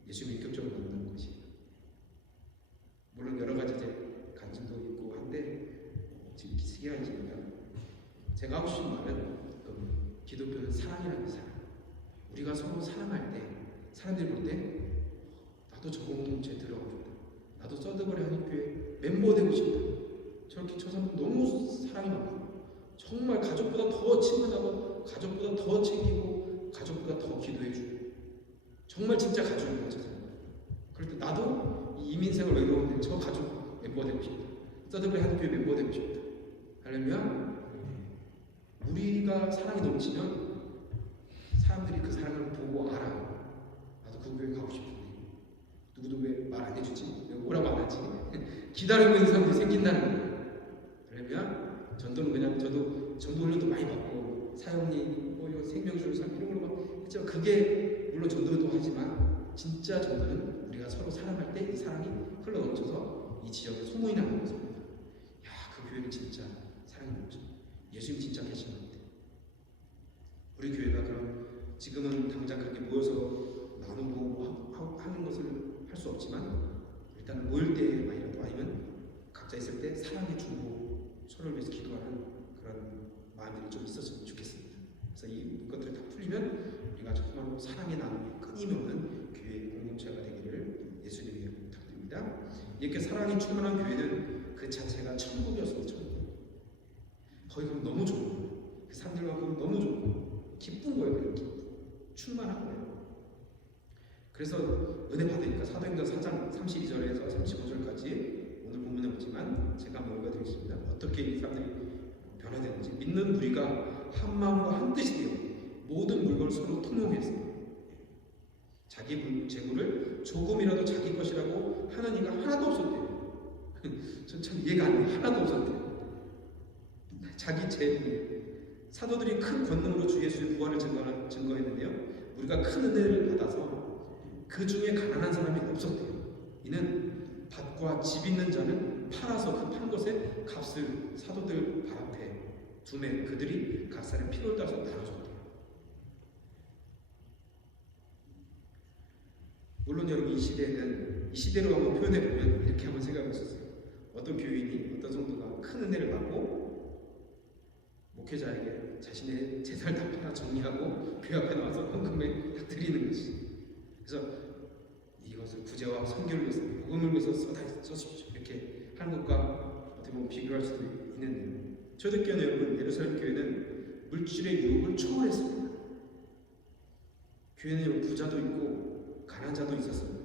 예수님을 인격적으로 만난 것이 물론 여러 가지 이제 간증도 있고 한데 지금 시간이 지니까 제가 하고 싶은 말은 기독교는 사랑이라는 사랑. 우리가 서로 사랑할 때 사람들이 볼 때 나도 저 공동체에 들어가고 싶다. 나도 서드버리 한인교회 멤버 되고 싶다. 저렇게 저 사람 너무 사랑이 많고 정말 가족보다 더 친근하고 가족보다 더 챙기고 가족보다 더 기도해주고 정말 진짜 가족인 거죠. 그럴 때 나도 이 이민생활 외로운데 저 가족 멤버 되고 싶다. 서드버리 한인교회 멤버 되고 싶다. 하려면 우리가 사랑이 넘치면 사람들이 그 사랑을 보고 알아. 나도 그 교회 가고 싶은데 누구도 왜 말 안 해주지? 왜 오라고 안 하지? 기다리고 있는 사람들이 생긴다는 거예요. 그러면 전도는 그냥 저도 전도 훈련도 많이 받고 사형리, 뭐 이런 생명줄 삶 이런 걸로 막 했지만 그게 물론 전도도 하지만 진짜 전도는 우리가 서로 사랑할 때 이 사랑이 흘러 넘쳐서 이 지역에 소문이 나는 것입니다. 야, 그 교회는 진짜 사랑이 넘쳐. 예수님 진짜 계신 것 같아요. 우리 교회가 그럼 지금은 당장 그렇게 모여서 나누고 하는 것을 할 수 없지만 일단 모일 때만이라도 아니면 각자 있을 때 사랑해 주고 서로를 위해서 기도하는 그런 마음들이 좀 있었으면 좋겠습니다. 그래서 이것들을 다 풀리면 우리가 정말로 사랑의 나눔이 끊임없는 교회 공동체가 되기를 예수님에게 부탁드립니다. 이렇게 사랑이 충만한 교회는 그 자체가 천국이었습니다. 천국. 거기 가면 너무 좋은 거예요. 그 사람들과 가면 너무 좋은 거예요. 기쁜 거예요. 그냥 충만한 거예요. 그래서 은혜 받으니까 사도행전 4장 32절에서 35절까지 오늘 본문에 없지만 제가 한번 읽어드리겠습니다. 어떻게 이 사람들이 변화되는지. 믿는 무리가 한 마음과 한 뜻이 되어 모든 물건을 서로 통용했어요. 자기 재물을 조금이라도 자기 것이라고 하는 이가 하나도 없었대요. 전 참 이해가 안 돼요. 하나도 없었대요. 자기 재물. 사도들이 큰 권능으로 주 예수의 부활을 증거했는데요. 우리가 큰 은혜를 받아서 그 중에 가난한 사람이 없었대요. 이는 밭과 집 있는 자는 팔아서 그 판 것의 값을 사도들 발 앞에 두매 그들이 각 사람 필요를 따라서 나눠줬대요. 물론 여러분 이 시대로 한번 표현해보면 이렇게 한번 생각할 수 있어요. 어떤 교인이 어떤 정도가 큰 은혜를 받고 목회자에게 자신의 재산을 다 팔아 정리하고 교회 앞에 나와서 헌금을 딱 드리는 것이. 그래서 이것을 구제와 선교를 위해서 복음을 위해서 써십시오 이렇게 하는 것과 어떻게 보면 비교할 수도 있는데요. 초대교회는 여러분 예루살렘 교회는 물질의 유혹을 초월했습니다. 교회는 여러분 부자도 있고 가난한 자도 있었어요.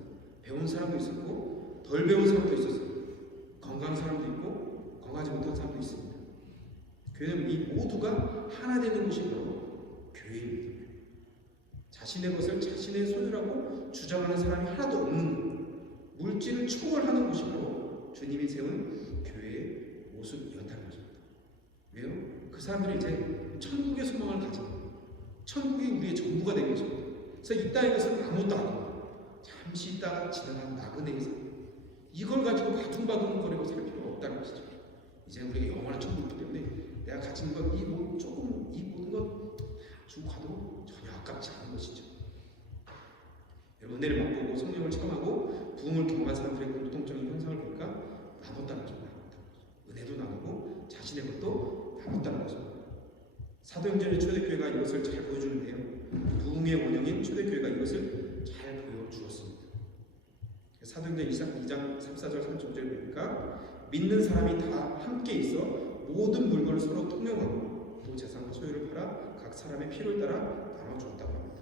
배운 사람도 있었고 덜 배운 사람도 있었어요. 건강한 사람도 있고 건강하지 못한 사람도 있습니다. 교회는 이 모두가 하나 되는 곳이 바로 교회입니다. 자신의 것을 자신의 소유라고 주장하는 사람이 하나도 없는 물질을 초월하는 곳이 바로 주님이 세운 교회의 모습이었다는 것입니다. 왜요? 그 사람들이 이제 천국의 소망을 가지고 천국이 우리의 전부가 되는 것입니다. 그래서 이 땅의 것은 아무것도 아니고 잠시 있다가 지나간 나그네의 삶. 이걸 가지고 바둥바둥거리고 살 필요가 없다는 것이죠. 이제 우리가 영원한 천국이기 때문에 내가 가진 것, 이 모든 것 주고 가도 전혀 아깝지 않은 것이죠. 여러분 은혜를 맛보고 성령을 체험하고 부흥을 경험한 사람들의 공통적인 현상을 보니까 나눴다는 거죠. 은혜도 나누고 자신의 것도 나눴다는 거죠. 사도행전의 초대교회가 이것을 잘 보여주는데요. 부흥의 원형인 초대교회가 이것을 잘 보여주었습니다. 사도행전 2장 3,4절 3,5절 보니까 믿는 사람이 다 함께 있어 모든 물건을 서로 통용하고 또 재산과 소유를 팔아 각 사람의 필요를 따라 나눠주었다고 합니다.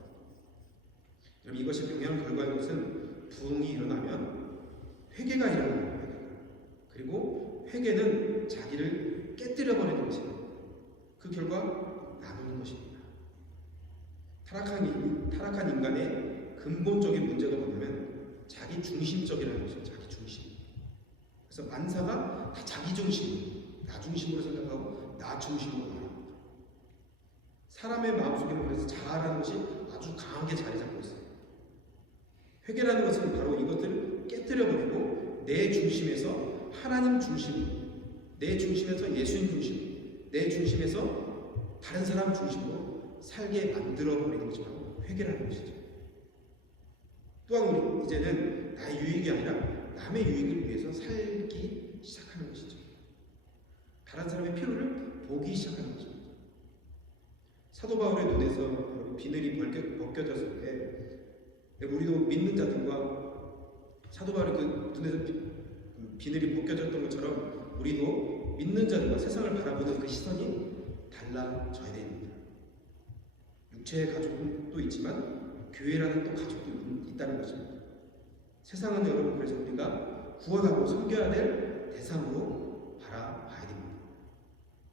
여러분 이것이 당연한 결과인 것은 부흥이 일어나면 회개가 일어납니다. 그리고 회개는 자기를 깨뜨려버리는 것입니다. 그 결과 나누는 것입니다. 타락한 인간의 근본적인 문제가 뭐냐면 자기 중심적이라는 것이죠. 자기 중심. 그래서 만사가 다 자기 중심, 나 중심으로 생각하고 나 중심으로 말합니다. 사람의 마음속에는 그래서 자아라는 것이 아주 강하게 자리 잡고 있어요. 회개라는 것은 바로 이것들을 깨뜨려버리고 내 중심에서 하나님 중심, 내 중심에서 예수님 중심, 내 중심에서 다른 사람 중심으로 살게 만들어버리는 것이 바로 회개라는 것이죠. 또한 우리 이제는 나의 유익이 아니라 남의 유익을 위해서 살기 시작하는 것이죠. 다른 사람의 필요를 보기 시작하는 것입니다. 사도 바울의 눈에서 비늘이 벗겨졌을 때 우리도 믿는 자들과 사도 바울의 그 눈에서 비늘이 벗겨졌던 것처럼 우리도 믿는 자들과 세상을 바라보는 그 시선이 달라져야 됩니다. 육체의 가족도 있지만 교회라는 또 가족도 있다는 것입니다. 세상은 여러분 그래서 우리가 구원하고 섬겨야 될 대상으로 바라봐야 됩니다.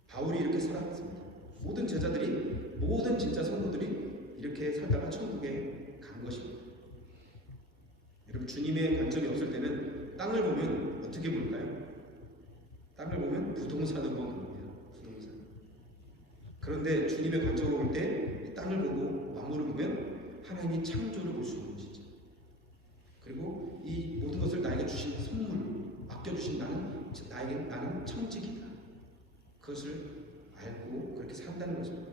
바울이 이렇게 살았습니다. 모든 제자들이, 모든 진짜 성도들이 이렇게 살다가 천국에 간 것입니다. 여러분 주님의 관점이 없을 때는 땅을 보면 어떻게 볼까요? 땅을 보면 부동산으로만 봅니다. 부동산. 그런데 주님의 관점으로 볼 때 땅을 보고 만물을 보면 하나님이 창조를 볼 수 있는 것이죠. 그리고 이 모든 것을 나에게 주신 선물, 맡겨주신 나는 청직이다. 그것을 알고 그렇게 산다는 거죠.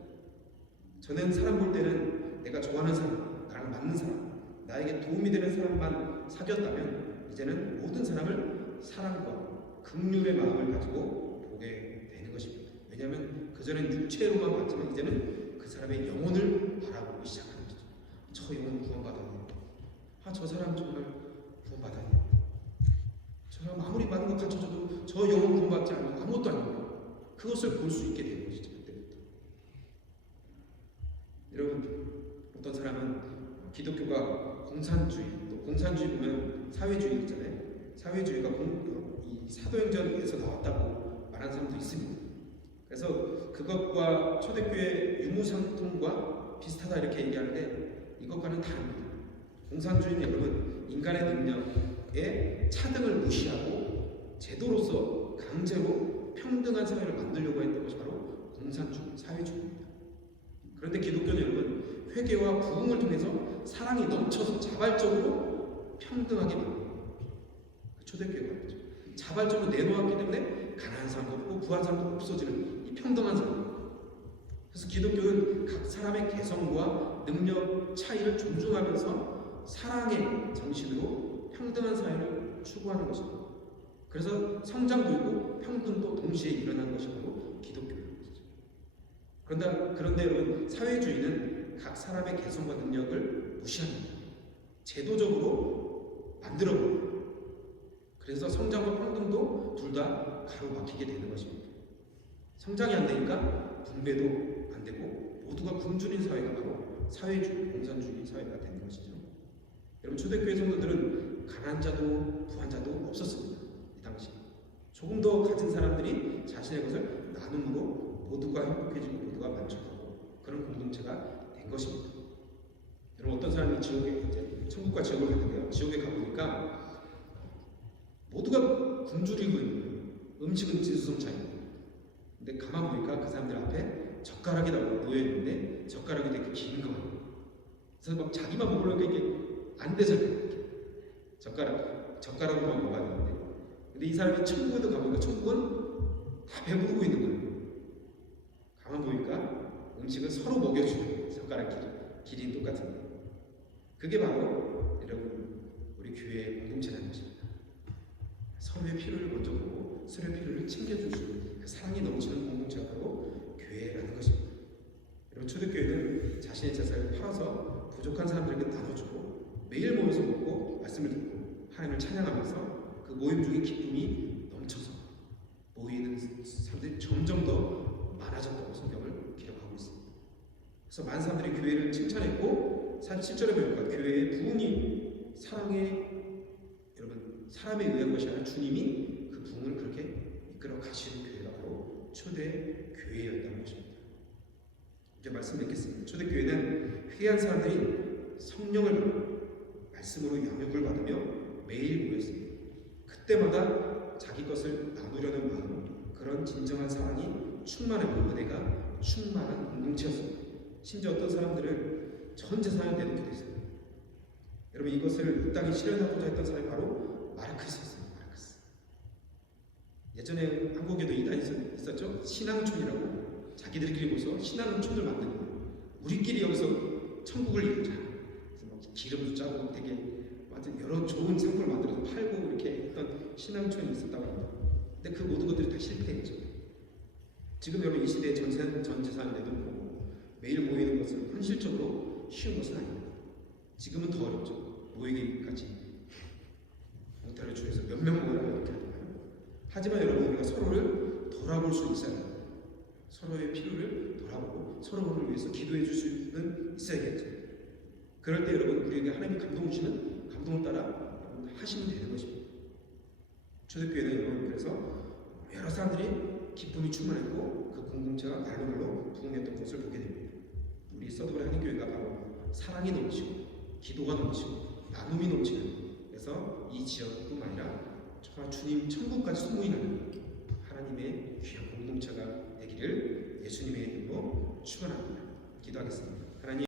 저는 사람 볼 때는 내가 좋아하는 사람, 나랑 맞는 사람, 나에게 도움이 되는 사람만 사귀었다면 이제는 모든 사람을 사랑과 긍휼의 마음을 가지고 보게 되는 것입니다. 왜냐하면 그전엔 육체로만 봤지만 이제는 그 사람의 영혼을 바라보기 시작하는 거죠. 저 영혼 구원받아야 된다. 저 사람 정말 구원받아야 된다. 저 사람 아무리 많은 것 갖춰줘도 저 영혼 구원받지 않으면 아무것도 아닙니다. 그것을 볼 수 있게 되는 것이죠. 그때부터. 여러분, 어떤 사람은 기독교가 공산주의, 또 공산주의 보면 사회주의 있잖아요. 사회주의가 이 사도행전에서 나왔다고 말하는 사람도 있습니다. 그래서 그것과 초대교회 유무상통과 비슷하다 이렇게 얘기하는데 이것과는 다릅니다. 공산주의는 여러분 인간의 능력에 차등을 무시하고 제도로서 강제로 평등한 사회를 만들려고 했던 것이 바로 공산주의, 사회주의입니다. 그런데 기독교는 여러분 회개와 부흥을 통해서 사랑이 넘쳐서 자발적으로 평등하게 만듭니다. 초대교회가 그렇죠. 자발적으로 내놓았기 때문에 가난한 사람도 없고 부한 사람도 없어지는 이 평등한 사람. 그래서 기독교는 각 사람의 개성과 능력 차이를 존중하면서 사랑의 정신으로 평등한 사회를 추구하는 것입니다. 그래서 성장도 있고 평등도 동시에 일어나는 것이 바로 기독교예요. 그런데 여러분 사회주의는 각 사람의 개성과 능력을 무시합니다. 제도적으로 만들어버려요. 그래서 성장과 평등도 둘 다 가로막히게 되는 것입니다. 성장이 안 되니까 분배도 안 되고 모두가 굶주린 사회가 바로 사회주의, 공산주의 사회가 되는 것이죠. 여러분 초대교회 성도들은 가난한 자도 부한 자도 없었습니다. 이 당시 조금 더 가진 사람들이 자신의 것을 나눔으로 모두가 행복해지고 모두가 만족하고 그런 공동체가 된 것입니다. 여러분 어떤 사람이 지옥에 이제 천국과 지옥을 가는데요. 지옥에 가보니까 모두가 굶주리고 있는 거예요. 음식은 진수성찬이에요. 근데 가만 보니까 그 사람들 앞에 젓가락이 놓여 있는데 젓가락이 되게 긴 거예요. 그래서 막 자기만 먹으려니까 이게 안 되잖아요. 젓가락으로만 먹어야 되는데. 근데 이 사람이 천국에도 가보니까 천국은 다 배부르고 있는 거예요. 가만 보니까 음식은 서로 먹여주는 젓가락 길이 똑같은데. 그게 바로 여러분 우리 교회의 공동체라는 것입니다. 서로의 필요를 먼저 보고 서로의 필요를 챙겨줄 수 있는 그 사랑이 넘치는 공동체가 바로 교회라는 것입니다. 여러분 초대교회는 자신의 재산을 팔아서 부족한 사람들에게 나눠주고 매일 모여서 먹고 말씀을 듣고 하나님을 찬양하면서 그 모임 중에 기쁨이 넘쳐서 모이는 사람들이 점점 더 많아졌다고 성경을 기록하고 있습니다. 그래서 많은 사람들이 교회를 칭찬했고 7절에 보니까 교회의 부흥이 사람에 의한 것이 아니라 주님이 그 부흥을 그렇게 이끌어 가시는 교회가 바로 초대 교회였다는 것입니다. 이제 말씀 맺겠습니다. 초대 교회는 회개한 사람들이 성령을 받고 말씀으로 양육을 받으며 매일 모였습니다. 그때마다 자기 것을 나누려는 마음, 그런 진정한 사랑이 충만한 은혜가 충만한 공동체였습니다. 심지어 어떤 사람들을 전 재산을 내놓게 됐어요. 여러분 이것을 이 땅에 실현하고자 했던 사람이 바로 마르크스였어요. 마르크스. 예전에 한국에도 이단이 있었죠. 신앙촌이라고 자기들끼리 모여서 신앙촌을 만드는 거예요. 우리끼리 여기서 천국을 이루자. 그래서 막 기름도 짜고 되게 완전 여러 좋은 상품을 만들어서 팔고 이렇게 했던 신앙촌이 있었다고 합니다. 근데 그 모든 것들이 다 실패했죠. 지금 여러분 이 시대에 전 재산을 내놓고 매일 모이는 것은 현실적으로 쉬운 것은 아닙니다. 지금은 더 어렵죠. 모이기까지 몽타를 주에서 몇 명 모여라 이렇게 하잖아요. 하지만 여러분 우리가 서로를 돌아볼 수 있어야 합니다. 서로의 필요를 돌아보고 서로를 위해서 기도해 줄 수는 있어야겠죠. 그럴 때 여러분 우리에게 하나님이 감동 주시는 감동을 따라 하시면 되는 것입니다. 초대교회는 여러분 그래서 여러 사람들이 기쁨이 충만했고 그 공동체가 날로 부흥했던 것을 보게 됩니다. 우리 서드브레 한인교회가 바로 사랑이 넘치고 기도가 넘치고 나눔이 넘치는 그래서 이 지역뿐만 아니라 정말 주님 천국까지 소문이 나는 하나님의 귀한 공동체가 되기를 예수님의 이름으로 축원합니다. 기도하겠습니다. 하나님